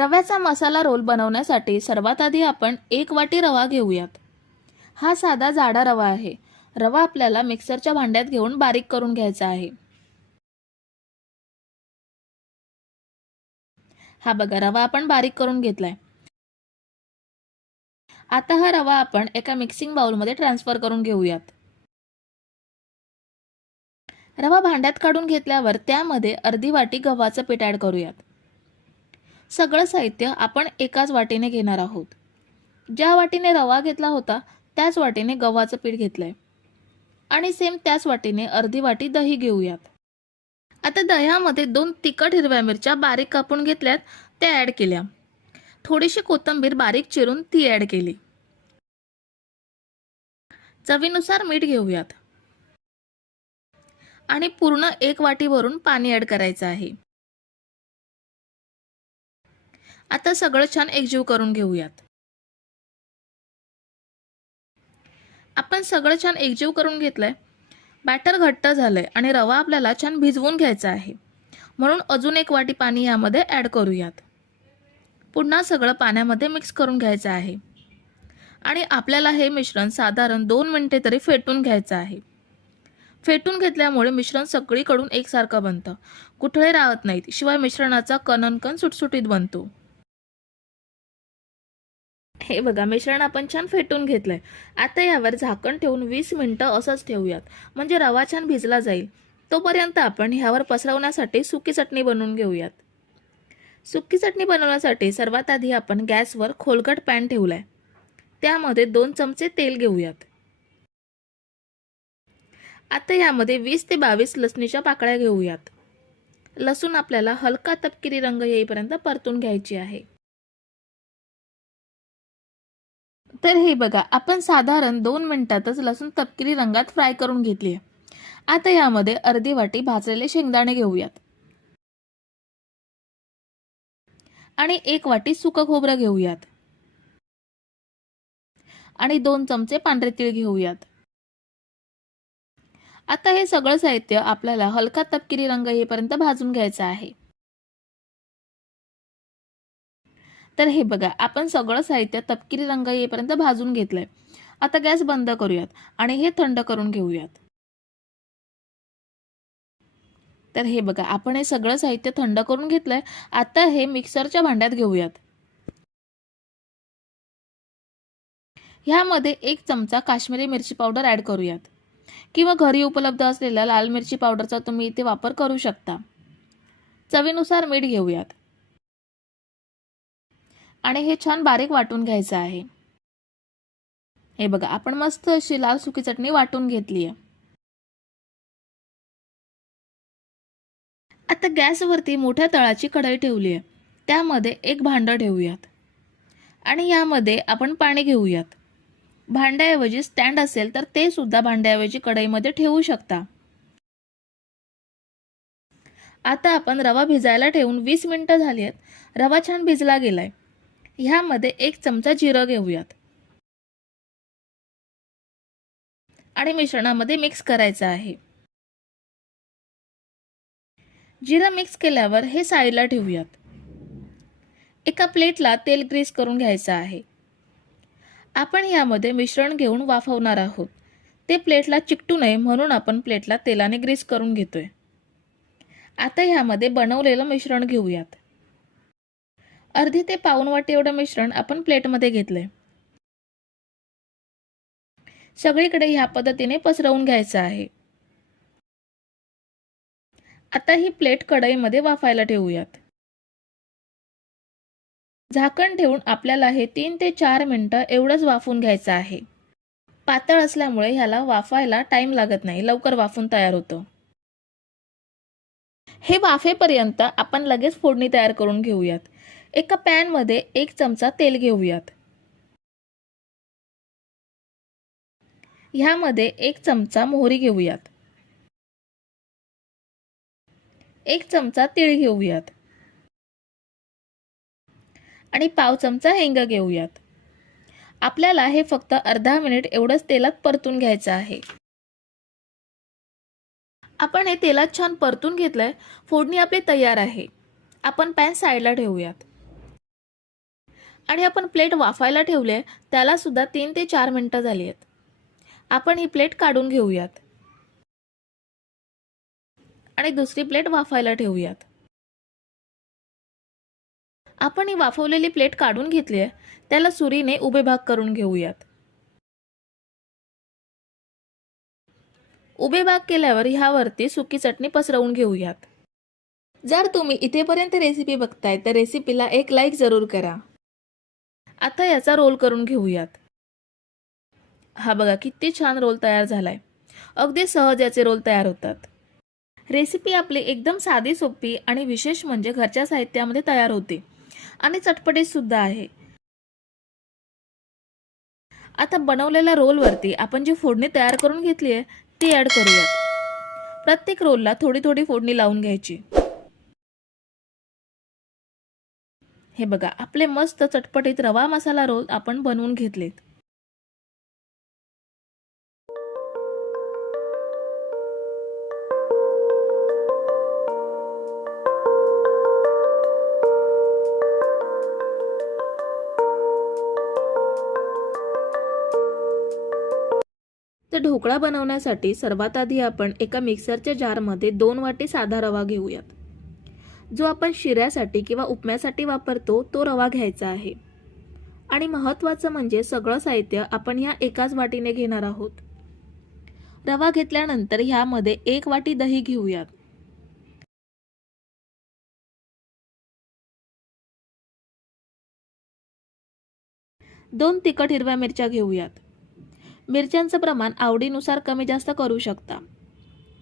रव्याचा मसाला रोल बनवण्यासाठी सर्वात आधी आपण एक वाटी रवा घेऊयात. हा साधा जाडा रवा आहे. रवा आपल्याला मिक्सरच्या भांड्यात घेऊन बारीक करून घ्यायचा आहे. हा बघा रवा आपण बारीक करून घेतलाय. आता हा रवा आपण एका मिक्सिंग बाउलमध्ये ट्रान्सफर करून घेऊयात. रवा भांड्यात काढून घेतल्यावर त्यामध्ये अर्धी वाटी गव्हाचं पीठ ॲड करूयात. सगळं साहित्य आपण एकाच वाटीने घेणार आहोत. ज्या वाटीने रवा घेतला होता त्याच वाटीने गव्हाचं पीठ घेतलं आहे आणि सेम त्याच वाटीने अर्धी वाटी दही घेऊयात. आता दह्यामध्ये दोन तिखट हिरव्या मिरच्या बारीक कापून घेतल्यात त्या ॲड केल्या. थोडीशी कोथिंबीर बारीक चिरून ती ॲड केली. चवीनुसार मीठ घेऊयात. आणि पूर्ण एक वाटी भरून पाणी ॲड करायचं आहे. आता सगळं छान एकजीव करून घेऊयात. आपण सगळं छान एकजीव करून घेतलंय. बॅटर घट्ट झालंय आणि रवा आपल्याला छान भिजवून घ्यायचा आहे. म्हणून अजून एक वाटी पाणी यामध्ये ॲड करूयात. पुन्हा सगळं पाण्यामध्ये मिक्स करून घ्यायचं आहे. आणि आपल्याला हे मिश्रण साधारण दोन मिनटे तरी फेटून घ्यायचं आहे. फेटून घेतल्यामुळे मिश्रण सगळीकडून एकसारखं बनतं. कुठळे राहत नाहीत शिवाय मिश्रणाचा कणनकण सुटसुटीत बनतो. हे बघा मिश्रण आपण छान फेटून घेतलं आहे आता यावर झाकण ठेवून वीस मिनटं असंच ठेवूयात. म्हणजे रवा छान भिजला जाईल. तोपर्यंत आपण ह्यावर पसरवण्यासाठी सुकी चटणी बनवून घेऊयात. सुकी चटणी बनवण्यासाठी सर्वात आधी आपण गॅसवर खोलगट पॅन ठेवलाय. त्यामध्ये दोन चमचे तेल घेऊयात. आता यामध्ये वीस ते बावीस लसणीच्या पाकळ्या घेऊयात. लसूण आपल्याला हलका तपकिरी रंग येईपर्यंत परतून घ्यायची आहे. तर हे बघा आपण साधारण दोन मिनिटातच लसूण तपकिरी रंगात फ्राय करून घेतली आहे. आता यामध्ये अर्धी वाटी भाजलेले शेंगदाणे घेऊयात. आणि एक वाटी सुकं खोबरं घेऊयात. आणि दोन चमचे पांढरे तीळ घेऊयात. आता हे सगळं साहित्य आपल्याला हलका तपकिरी रंग येईपर्यंत भाजून घ्यायचं आहे. तर हे बघा आपण सगळं साहित्य तपकिरी रंग येईपर्यंत भाजून घेतलंय. आता गॅस बंद करूयात आणि हे थंड करून घेऊयात. तर हे बघा आपण हे सगळं साहित्य थंड करून घेतलंय. आता हे मिक्सरच्या भांड्यात घेऊयात. ह्यामध्ये एक चमचा काश्मीरी मिरची पावडर ॲड करूयात. किंवा घरी उपलब्ध असलेल्या लाल मिरची पावडरचा तुम्ही इथे वापर करू शकता. चवीनुसार मीठ घेऊयात. आणि हे छान बारीक वाटून घ्यायचं आहे. हे बघा आपण मस्त अशी लाल सुकी चटणी वाटून घेतली आहे आता गॅसवरती मोठ्या तळाची कढई ठेवली आहे त्यामध्ये एक भांडं ठेवूयात. आणि यामध्ये आपण पाणी घेऊयात. भांड्याऐवजी स्टँड असेल तर ते सुद्धा भांड्याऐवजी कढईमध्ये ठेवू शकता. आता आपण रवा भिजायला ठेवून वीस मिनिटं झाली आहेत रवा छान भिजला गेलाय. ह्यामध्ये एक चमचा जिरं घेऊयात. आणि मिश्रणामध्ये मिक्स करायचं आहे. जिरं मिक्स केल्यावर हे साईडला ठेवूयात. एका प्लेटला तेल ग्रीस करून घ्यायचं आहे. आपण यामध्ये मिश्रण घेऊन वाफवणार आहोत. ते प्लेटला चिकटू नये म्हणून आपण प्लेटला तेलाने ग्रीस करून घेतोय. आता ह्यामध्ये बनवलेलं मिश्रण घेऊयात. अर्धी ते पाऊन वाटी एवढं मिश्रण आपण प्लेटमध्ये घेतलंय. सगळीकडे ह्या पद्धतीने पसरवून घ्यायचं आहे. आता ही प्लेट कढईमध्ये वाफायला ठेवूयात. झाकण ठेवून आपल्याला हे तीन ते चार मिनटं एवढंच वाफून घ्यायचं आहे. पातळ असल्यामुळे ह्याला वाफायला टाइम लागत नाही लवकर वाफून तयार होतं. हे वाफेपर्यंत आपण लगेच फोडणी तयार करून घेऊयात. एका पॅनमध्ये एक चमचा तेल घेऊयात. ह्यामध्ये एक चमचा मोहरी घेऊयात. एक चमचा तीळ घेऊयात. आणि पाव चमचा हिंग घेऊयात. आपल्याला हे फक्त अर्धा मिनिट एवढंच तेलात परतून घ्यायचं आहे. आपण हे तेलात छान परतून घेतलंय फोडणी आपली तयार आहे. आपण पॅन साईडला ठेवूयात. आणि आपण प्लेट वाफायला ठेवले त्यालासुद्धा तीन ते चार मिनटं झाली आहेत आपण ही प्लेट काढून घेऊयात. आणि दुसरी प्लेट वाफायला ठेवूयात. आपण ही वाफवलेली प्लेट काढून घेतली आहे त्याला सुरीने उभे भाग करून घेऊयात. उभे भाग केल्यावर ह्यावरती सुकी चटणी पसरवून घेऊयात. जर तुम्ही इथेपर्यंत रेसिपी बघताय तर रेसिपीला एक लाईक जरूर करा. आता याचा रोल करून घेऊयात. हा बघा किती छान रोल तयार झालाय. अगदी सहज याचे रोल तयार होतात. रेसिपी आपली एकदम साधी सोपी आणि विशेष म्हणजे घरच्या साहित्यामध्ये तयार होते. आणि चटपटीत सुद्धा आहे. आता बनवलेल्या रोलवरती आपण जी फोडणी तयार करून घेतली आहे ती ऍड करूयात. प्रत्येक रोलला थोडी थोडी फोडणी लावून घ्यायची. हे बघा आपले मस्त चटपटीत रवा मसाला रोल आपण बनवून घेतलेत. तर ढोकळा बनवण्यासाठी सर्वात आधी आपण एका मिक्सरच्या जारमध्ये दोन वाटी साधा रवा घेऊयात. जो आपण शिऱ्यासाठी किंवा उपम्यासाठी वापरतो तो रवा घ्यायचा आहे. आणि महत्त्वाचं म्हणजे सगळं साहित्य आपण ह्या एकाच वाटीने घेणार आहोत. रवा घेतल्यानंतर ह्यामध्ये एक वाटी दही घेऊयात. दोन तिखट हिरव्या मिरच्या घेऊयात. मिरच्यांचं प्रमाण आवडीनुसार कमी जास्त करू शकता.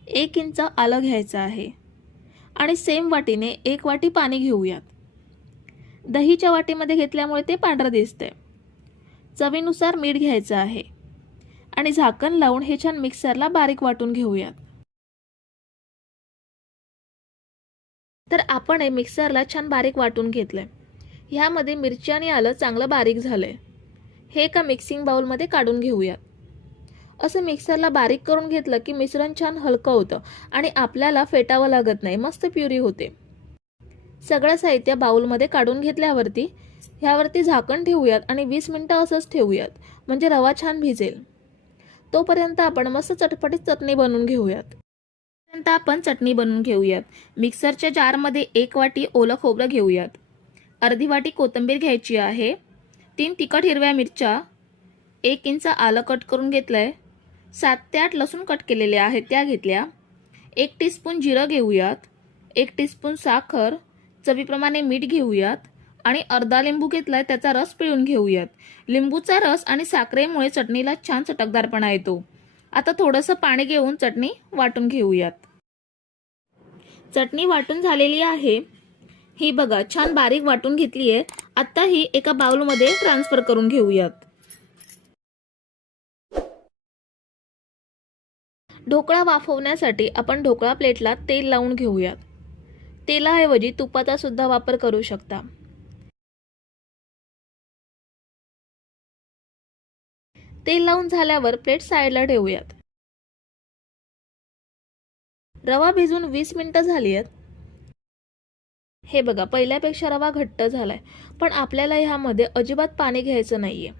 एक इंच आलं घ्यायचं आहे. आणि सेम वाटीने एक वाटी पाणी घेऊयात. दहीच्या वाटीमध्ये घेतल्यामुळे ते पांढरं दिसते चवीनुसार मीठ घ्यायचं आहे. आणि झाकण लावून हे छान मिक्सरला बारीक वाटून घेऊयात. तर आपण हे मिक्सरला छान बारीक वाटून घेतलंय. ह्यामध्ये मिरची आणि आलं चांगलं बारीक झालंय. हे एका मिक्सिंग बाउलमध्ये काढून घेऊयात. असं मिक्सरला बारीक करून घेतलं की मिश्रण छान हलकं होतं आणि आपल्याला फेटावं लागत नाही. मस्त प्युरी होते. सगळं साहित्य बाऊलमध्ये काढून घेतल्यावरती ह्यावरती झाकण ठेवूयात आणि वीस मिनटं असंच ठेवूयात. म्हणजे रवा छान भिजेल. तोपर्यंत आपण मस्त चटपटीत चटणी बनवून घेऊयात. तोपर्यंत आपण चटणी बनवून घेऊयात. मिक्सरच्या जारमध्ये एक वाटी ओलं खोबरं घेऊयात. अर्धी वाटी कोथिंबीर घ्यायची आहे. तीन तिखट हिरव्या मिरच्या. एक इंच आलं कट करून घेतलं आहे सात ते आठ लसूण कट केलेले आहेत त्या घेतल्या. एक टीस्पून जिरं घेऊयात. एक टीस्पून साखर चवीप्रमाणे मीठ घेऊयात. आणि अर्धा लिंबू घेतलाय त्याचा रस पिळून घेऊयात. लिंबूचा रस आणि साखरेमुळे चटणीला छान चटकदारपणा येतो. आता थोडंसं पाणी घेऊन चटणी वाटून घेऊयात. चटणी वाटून झालेली आहे. ही बघा छान बारीक वाटून घेतली आहे आत्ताही ही एका बाउलमध्ये ट्रान्सफर करून घेऊयात. ढोकळा वाफवण्यासाठी आपण ढोकळा प्लेटला तेल लावून घेऊयात. तेलाऐवजी तुपाचा सुद्धा वापर करू शकता. तेल लावून झाल्यावर प्लेट साईडला ठेवूयात. रवा भिजून वीस मिनिटं झाली आहेत हे बघा पहिल्यापेक्षा रवा घट्ट झालाय. पण आपल्याला ह्यामध्ये अजिबात पाणी घ्यायचं नाहीये.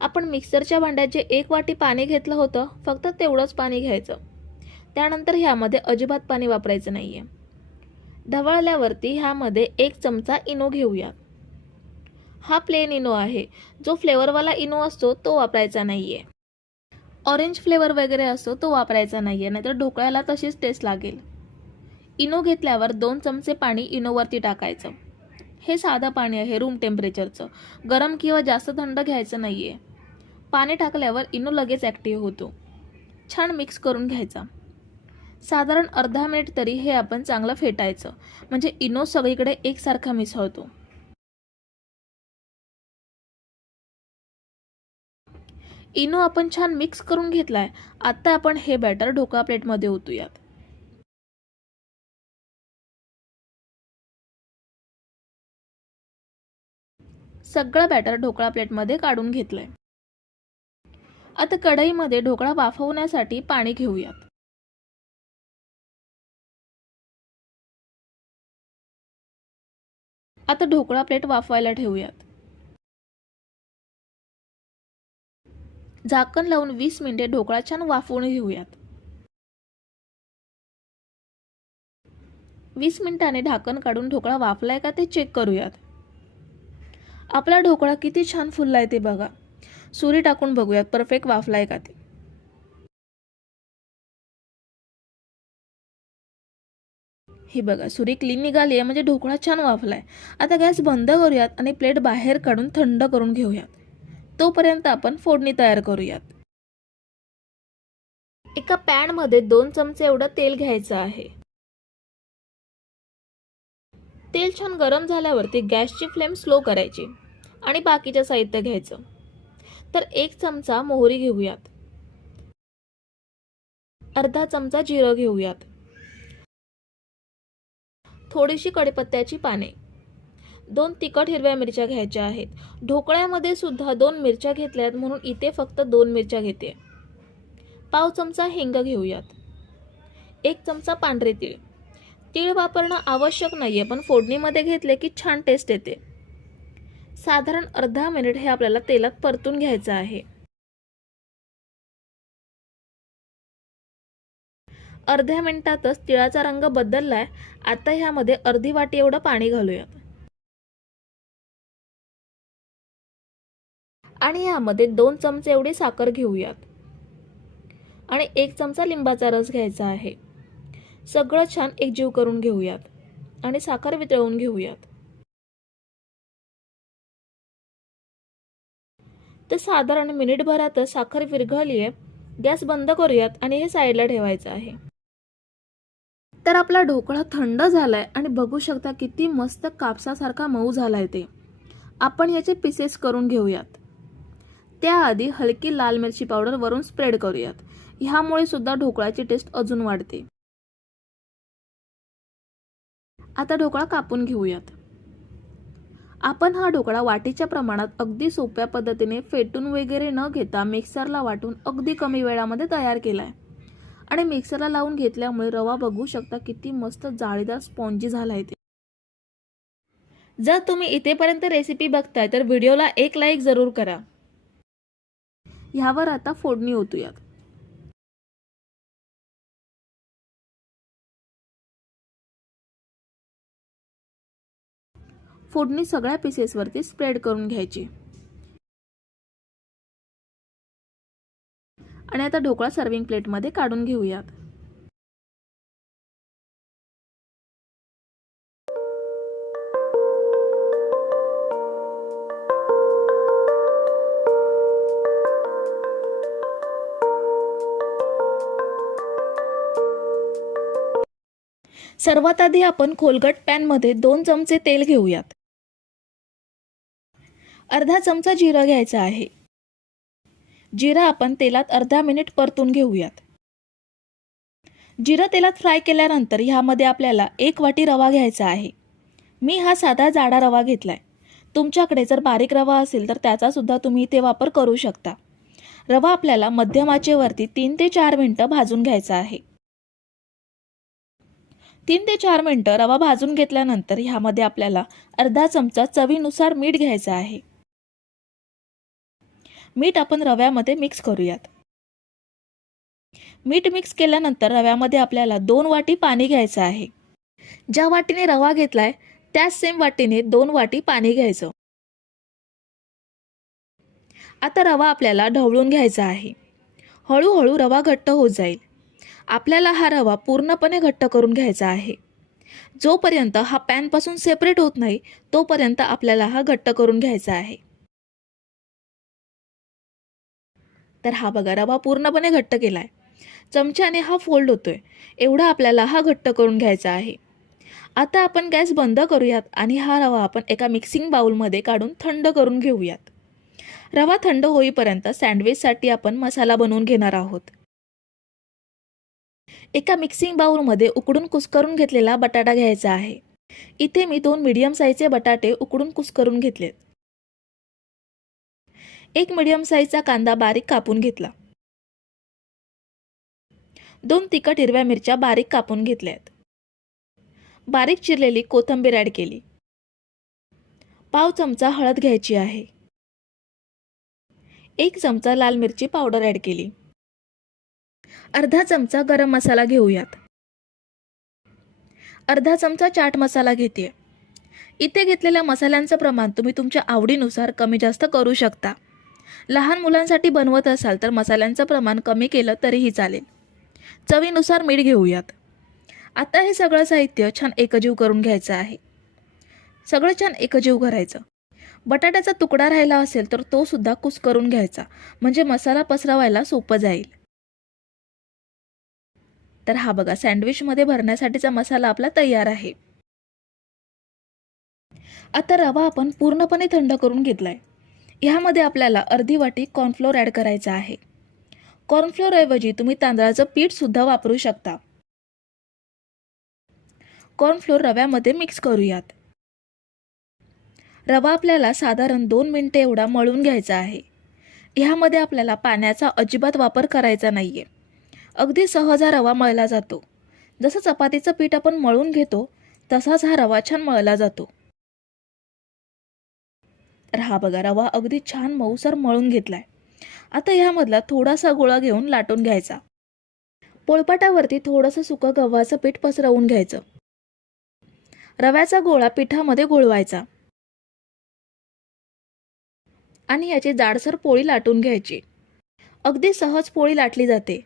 आपण मिक्सरच्या भांड्यात जे एक वाटी पाणी घेतलं होतं फक्त तेवढंच पाणी घ्यायचं. त्यानंतर ह्यामध्ये अजिबात पाणी वापरायचं नाही आहे ढवळल्यावरती ह्यामध्ये एक चमचा इनो घेऊयात हा प्लेन इनो आहे. जो फ्लेवरवाला इनो असतो तो वापरायचा नाही आहे ऑरेंज फ्लेवर वगैरे असतो तो वापरायचा नाही आहे नाहीतर ढोकळ्याला तशीच टेस्ट लागेल. इनो घेतल्यावर दोन चमचे पाणी इनोवरती टाकायचं. हे साधं पाणी आहे रूम टेम्परेचरचं गरम किंवा जास्त थंड घ्यायचं नाही आहे पाणी टाकल्यावर इनो लगेच ॲक्टिव्ह होतो. छान मिक्स करून घ्यायचा. साधारण अर्धा मिनिट तरी हे आपण चांगलं फेटायचं. म्हणजे इनो सगळीकडे एकसारखा मिसळतो. इनो आपण छान मिक्स करून घेतलाय. आता आपण हे बॅटर ढोकळा प्लेटमध्ये ओतूयात. सगळं बॅटर ढोकळा प्लेटमध्ये काढून घेतलंय. आता कढईमध्ये ढोकळा वाफवण्यासाठी पाणी घेऊयात. आता ढोकळा प्लेट वाफवायला ठेवूयात. झाकण लावून वीस मिनिटे ढोकळा छान वाफवून घेऊयात. वीस मिनिटाने ढाकण काढून ढोकळा वाफलाय का ते चेक करूयात. आपला ढोकळा किती छान फुललाय ते बघा. सुरी टाकून बघूयात. परफेक्ट वाफलाय का ते? हे बघा सुरी क्लीन निघाली आहे. म्हणजे ढोकळा छान वाफलाय आता गॅस बंद करूयात आणि प्लेट बाहेर काढून थंड करून घेऊयात. तोपर्यंत आपण फोडणी तयार करूयात. एका पॅनमध्ये दोन चमचे एवढं तेल घ्यायचं आहे. तेल छान गरम झाल्यावरती गॅसची फ्लेम स्लो करायची आणि बाकीचं साहित्य घ्यायचं. तर एक चमचा मोहरी घेऊयात. अर्धा चमचा जिरं घेऊयात. थोडीशी कडीपत्त्याची पाने. दोन तिखट हिरव्या मिरच्या घ्यायच्या आहेत. ढोकळ्यामध्ये सुद्धा दोन मिरच्या घेतल्यात म्हणून इथे फक्त दोन मिरच्या घेते. पाव चमचा हिंग घेऊयात. एक चमचा पांढरे तीळ. तीळ वापरणं आवश्यक नाही आहे पण फोडणीमध्ये घेतले की छान टेस्ट येते. साधारण अर्धा मिनिट हे आपल्याला तेलात परतून घ्यायचं आहे. अर्ध्या मिनिटातच तिळाचा रंग बदललाय. आता ह्यामध्ये अर्धी वाटी एवढं पाणी घालूयात आणि यामध्ये दोन चमचे एवढी साखर घेऊयात. आणि एक चमचा लिंबाचा रस घ्यायचा आहे. सगळं छान एकजीव करून घेऊयात. आणि साखर वितळवून घेऊयात. तर साधारण मिनिटभरातच साखर विरघळली आहे गॅस बंद करूयात आणि हे साईडला ठेवायचं आहे. तर आपला ढोकळा थंड झालाय आणि बघू शकता किती मस्त कापसासारखा मऊ झालाय ते. आपण याचे पीसेस करून घेऊयात. त्याआधी हलकी लाल मिरची पावडर वरून स्प्रेड करूयात. ह्यामुळे सुद्धा ढोकळ्याची टेस्ट अजून वाढते. आता ढोकळा कापून घेऊयात. आपण हा ढोकळा वाटीच्या प्रमाणात अगदी सोप्या पद्धतीने फेटून वगैरे न घेता मिक्सरला वाटून अगदी कमी वेळामध्ये तयार केलाय. आणि मिक्सरला लावून घेतल्यामुळे रवा बघू शकता किती मस्त जाळीदार स्पॉन्जी झालाय ते. जर तुम्ही इथेपर्यंत रेसिपी बघताय तर व्हिडिओला एक लाईक जरूर करा. ह्यावर आता फोडणी ओतूयात. फोडणी सगळ्या पीसेसवरती स्प्रेड करून घ्यायची. आणि आता ढोकळा सर्विंग प्लेटमध्ये काढून घेऊयात. सर्वात आधी आपण खोलगट पॅनमध्ये दोन चमचे तेल घेऊयात. अर्धा चमचा जिरं घ्यायचा आहे. जिरा आपण तेलात अर्धा मिनिट परतून घेऊयात. जिरं तेलात फ्राय केल्यानंतर ह्यामध्ये आपल्याला एक वाटी रवा घ्यायचा आहे. मी हा साधा जाडा रवा घेतलाय. तुमच्याकडे जर बारीक रवा असेल तर त्याचा सुद्धा तुम्ही इथे वापर करू शकता. रवा आपल्याला मध्यम आचेवरती तीन ते चार मिनिटं भाजून घ्यायचा आहे. तीन ते चार मिनिटं रवा भाजून घेतल्यानंतर ह्यामध्ये आपल्याला अर्धा चमचा चवीनुसार मीठ घ्यायचं आहे. मीठ आपण रव्यामध्ये मिक्स करूयात. मीठ मिक्स केल्यानंतर रव्यामध्ये आपल्याला दोन वाटी पाणी घ्यायचं आहे. ज्या वाटीने रवा घेतलाय त्याच सेम वाटीने दोन वाटी पाणी घ्यायचं. आता रवा आपल्याला ढवळून घ्यायचा आहे. हळूहळू रवा घट्ट होत जाईल. आपल्याला हा रवा पूर्णपणे घट्ट करून घ्यायचा आहे. जोपर्यंत हा पॅनपासून सेपरेट होत नाही तोपर्यंत आपल्याला हा घट्ट करून घ्यायचा आहे. तर हा बघा रवा पूर्णपणे घट्ट केला आहे चमच्याने हा फोल्ड होतोय. एवढा आपल्याला हा घट्ट करून घ्यायचा आहे. आता आपण गॅस बंद करूयात आणि हा रवा आपण एका मिक्सिंग बाउलमध्ये काढून थंड करून घेऊयात. रवा थंड होईपर्यंत सँडविचसाठी आपण मसाला बनवून घेणार आहोत. एका मिक्सिंग बाउलमध्ये उकडून कुस्करून घेतलेला बटाटा घ्यायचा आहे. इथे मी दोन मीडियम साईजचे बटाटे उकडून कुस्करून घेतलेत. एक मिडियम साईजचा कांदा बारीक कापून घेतला. दोन तिखट हिरव्या मिरच्या बारीक कापून घेतल्यात. बारीक चिरलेली कोथिंबीर ॲड केली. पाव चमचा हळद घ्यायची आहे. एक चमचा लाल मिरची पावडर ॲड केली. अर्धा चमचा गरम मसाला घेऊयात. अर्धा चमचा चाट मसाला घेते इथे घेतलेल्या मसाल्यांचं प्रमाण तुम्ही तुमच्या आवडीनुसार कमी जास्त करू शकता. लहान मुलांसाठी बनवत असाल तर मसाल्यांचं प्रमाण कमी केलं तरीही चालेल. चवीनुसार मीठ घेऊयात. आता हे सगळं साहित्य छान एकजीव करून घ्यायचं आहे. सगळं छान एकजीव करायचं. बटाट्याचा तुकडा राहिला असेल तर तो सुद्धा कुस करून घ्यायचा. म्हणजे मसाला पसरवायला सोपं जाईल. तर हा बघा सँडविचमध्ये भरण्यासाठीचा मसाला आपला तयार आहे. आता रवा आपण पूर्णपणे थंड करून घेतलाय. ह्यामध्ये आपल्याला अर्धी वाटी कॉर्नफ्लोअर ॲड करायचा आहे. कॉर्नफ्लोअरऐवजी तुम्ही तांदळाचं पीठसुद्धा वापरू शकता. कॉर्नफ्लोअर रव्यामध्ये मिक्स करूयात. रवा आपल्याला साधारण दोन मिनटे एवढा मळून घ्यायचा आहे. ह्यामध्ये आपल्याला पाण्याचा अजिबात वापर करायचा नाही आहे अगदी सहज हा रवा मळला जातो. जसं चपातीचं पीठ आपण मळून घेतो तसाच हा रवा छान मळला जातो. तर हा बघा रवा अगदी छान मऊसर मळून घेतलाय. आता ह्यामधला थोडासा गोळा घेऊन लाटून घ्यायचा. पोळपाटावरती थोडंसं सुकं गव्हाचं पीठ पसरवून घ्यायचं. रव्याचा गोळा पिठामध्ये गोळवायचा आणि याची जाडसर पोळी लाटून घ्यायची. अगदी सहज पोळी लाटली जाते.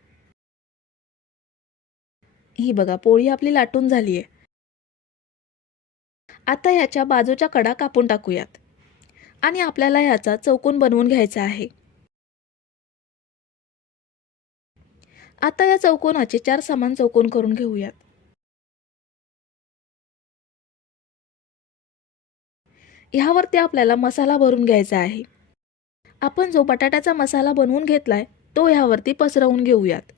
ही बघा पोळी आपली लाटून झालीये. आता याच्या बाजूच्या कडा कापून टाकूयात. आणि आपल्याला याचा चौकोन बनवून घ्यायचा आहे. आता या चौकोनाचे चार समान चौकोन करून घेऊयात. ह्यावरती आपल्याला मसाला भरून घ्यायचा आहे. आपण जो बटाट्याचा मसाला बनवून घेतलाय तो ह्यावरती पसरवून घेऊयात.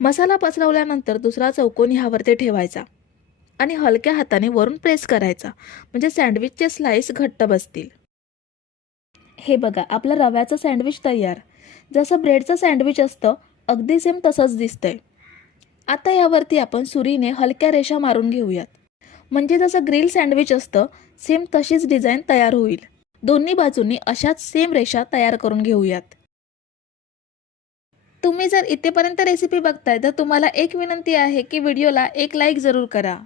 मसाला पसरवल्यानंतर दुसरा चौकोन ह्यावरती ठेवायचा. आणि हलक्या हाताने वरून प्रेस करायचा. म्हणजे सँडविचचे स्लाईस घट्ट बसतील. हे बघा आपलं रव्याचं सँडविच तयार. जसं ब्रेडचं सँडविच असतं अगदी सेम तसंच दिसतंय. आता यावरती आपण सुरीने हलक्या रेषा मारून घेऊयात. म्हणजे जसं ग्रिल सँडविच असतं सेम तशीच डिझाईन तयार होईल. दोन्ही बाजूंनी अशाच सेम रेषा तयार करून घेऊयात. तुम्ही जर इथेपर्यंत रेसिपी बघताय तर तुम्हाला एक विनंती आहे की व्हिडिओला एक लाईक जरूर करा.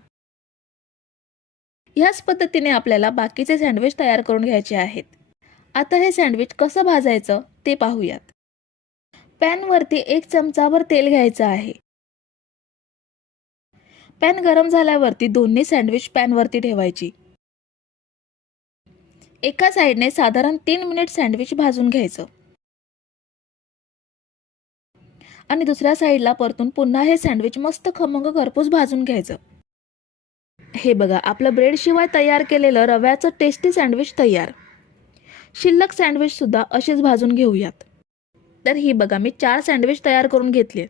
ह्याच पद्धतीने आपल्याला बाकीचे सँडविच तयार करून घ्यायचे आहेत. आता हे सँडविच कसं भाजायचं ते पाहूयात. पॅनवरती एक चमचाभर तेल घ्यायचं आहे. पॅन गरम झाल्यावरती दोन्ही सँडविच पॅनवरती ठेवायची. एका साईडने साधारण तीन मिनिट सँडविच भाजून घ्यायचं. आणि दुसऱ्या साईडला परतून पुन्हा हे सँडविच मस्त खमंग घरपोच भाजून घ्यायचं. हे बघा आपलं ब्रेडशिवाय तयार केलेलं रव्याचं टेस्टी सँडविच तयार. शिल्लक सँडविचसुद्धा असेच भाजून घेऊयात. तर ही बघा मी चार सँडविच तयार करून घेतले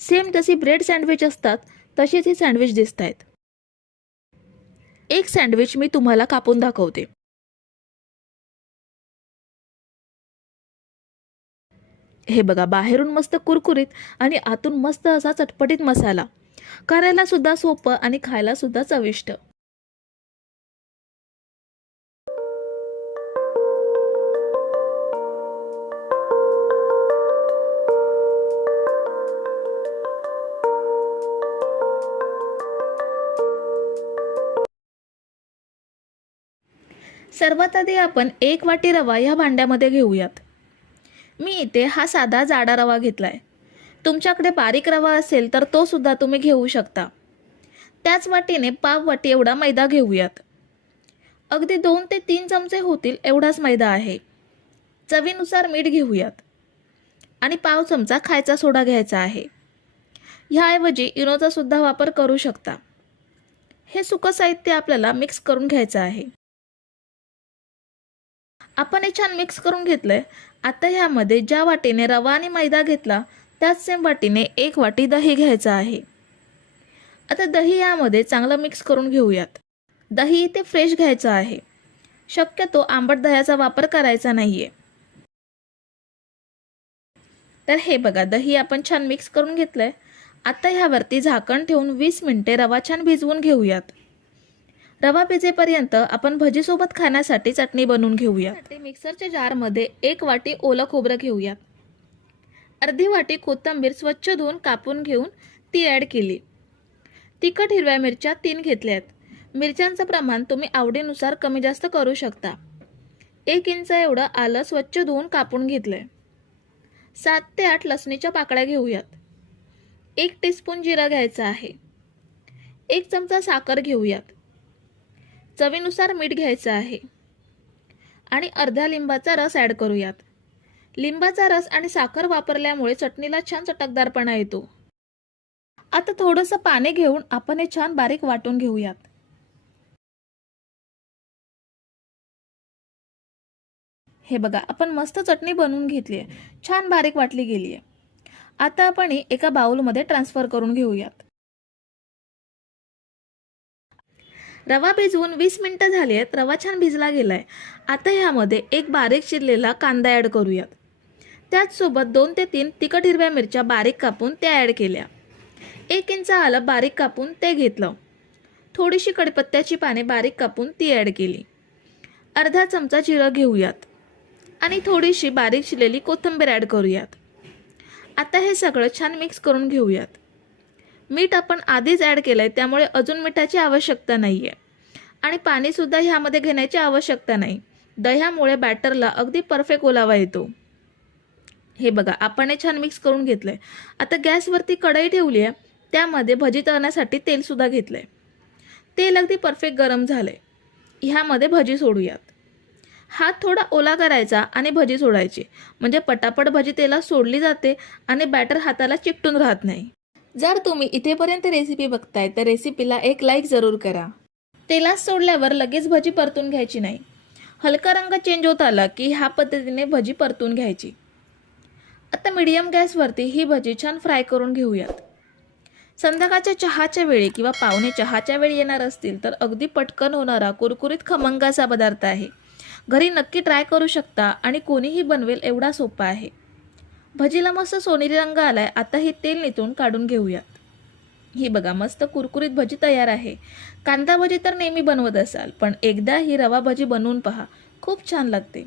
सेम जशी ब्रेड सँडविच असतात तशीच ही सँडविच दिसत आहेत एक सँडविच मी तुम्हाला कापून दाखवते. हे बघा बाहेरून मस्त कुरकुरीत आणि आतून मस्त असा चटपटीत मसाला. करायला सुद्धा सोपं आणि खायला सुद्धा चविष्ट. सर्वात आधी आपण एक वाटी रवा ह्या भांड्यामध्ये घेऊयात. मी इथे हा साधा जाडा रवा घेतलाय. तुमच्याकडे बारीक रवा असेल तर तो सुद्धा तुम्ही घेऊ शकता. त्याच वाटीने पाव वाटी एवढा मैदा घेऊयात. अगदी दोन ते तीन चमचे होतील एवढाच मैदा आहे. चवीनुसार मीठ घेऊयात. आणि पाव चमचा खायचा सोडा घ्यायचा आहे. ह्याऐवजी इनोचा सुद्धा वापर करू शकता. हे सुकं साहित्य आपल्याला मिक्स करून घ्यायचं आहे. आपण हे छान मिक्स करून घेतलंय. आता ह्यामध्ये ज्या वाटेने रवा आणि मैदा घेतला त्याच सेम वाटीने एक वाटी दही घ्यायचं आहे. आता दही यामध्ये चांगलं मिक्स करून घेऊयात. दही इथे फ्रेश घ्यायचं आहे. शक्यतो आंबट दह्याचा वापर करायचा नाहीये. तर हे बघा दही आपण छान मिक्स करून घेतलंय. आता ह्यावरती झाकण ठेवून वीस मिनिटे रवा छान भिजवून घेऊयात. रवा भिजेपर्यंत आपण भजीसोबत खाण्यासाठी चटणी बनवून घेऊयात. मिक्सरच्या जारमध्ये एक वाटी ओलं खोबरं घेऊयात. अर्धी वाटी कोथिंबीर स्वच्छ धुवून कापून घेऊन ती ॲड केली. तिखट हिरव्या मिरच्या तीन घेतल्यात. मिरच्यांचं प्रमाण तुम्ही आवडीनुसार कमी जास्त करू शकता. एक इंच एवढं आलं स्वच्छ धुवून कापून घेतलंय. सात ते आठ लसणीच्या पाकळ्या घेऊयात. एक टीस्पून जिरा घ्यायचा आहे. एक चमचा साखर घेऊयात. चवीनुसार मीठ घ्यायचं आहे. आणि अर्ध्या लिंबाचा रस ॲड करूयात. लिंबाचा रस आणि साखर वापरल्यामुळे चटणीला छान चटकदारपणा येतो. आता थोडंसं पाणी घेऊन आपण हे छान बारीक वाटून घेऊयात. हे बघा आपण मस्त चटणी बनवून घेतली आहे. छान बारीक वाटली गेली आहे. आता आपण ही एका बाउलमध्ये ट्रान्सफर करून घेऊयात. रवा भिजवून वीस मिनटं झाली आहेत. रवा छान भिजला गेलाय. आता ह्यामध्ये एक बारीक चिरलेला कांदा ॲड करूयात. त्याचसोबत दोन ते तीन तिखट हिरव्या मिरच्या बारीक कापून त्या ॲड केल्या. एक इंच आलं बारीक कापून ते घेतलं. थोडीशी कडीपत्त्याची पाने बारीक कापून ती ॲड केली. अर्धा चमचा जिरं घेऊयात आणि थोडीशी बारीक शिलेली कोथिंबीर ॲड करूयात. आता हे सगळं छान मिक्स करून घेऊयात. मीठ आपण आधीच ॲड केलं आहे त्यामुळे अजून मिठाची आवश्यकता नाही आहे आणि पाणीसुद्धा ह्यामध्ये घेण्याची आवश्यकता नाही. दह्यामुळे बॅटरला अगदी परफेक्ट ओलावा येतो. हे बघा आपण हे छान मिक्स करून घेतलं आहे आता गॅसवरती कढई ठेवली आहे त्यामध्ये भजी तळण्यासाठी तेलसुद्धा घेतलं आहे तेल अगदी परफेक्ट गरम झालं आहे ह्यामध्ये भजी सोडूयात. हात थोडा ओला करायचा आणि भजी सोडायची. म्हणजे पटापट भजी तेलात सोडली जाते आणि बॅटर हाताला चिकटून राहत नाही. जर तुम्ही इथेपर्यंत रेसिपी बघताय तर रेसिपीला एक लाईक जरूर करा. तेलात सोडल्यावर लगेच भजी परतून घ्यायची नाही. हलका रंग चेंज होत आला की ह्या पद्धतीने भजी परतून घ्यायची. आता मीडियम गॅसवरती ही भजी छान फ्राय करून घेऊयात. संध्याकाळच्या चहाच्या वेळी किंवा पाहुणे चहाच्या वेळी येणार असतील तर अगदी पटकन होणारा कुरकुरीत खमंगाचा पदार्थ आहे. घरी नक्की ट्राय करू शकता आणि कोणीही बनवेल एवढा सोपा आहे. भजीला मस्त सोनेरी रंग आलाय आता हे तेल नितून काढून घेऊयात. ही बघा मस्त कुरकुरीत भजी तयार आहे. कांदा भजी तर नेहमी बनवत असाल पण एकदा ही रवा भजी बनवून पहा. खूप छान लागते.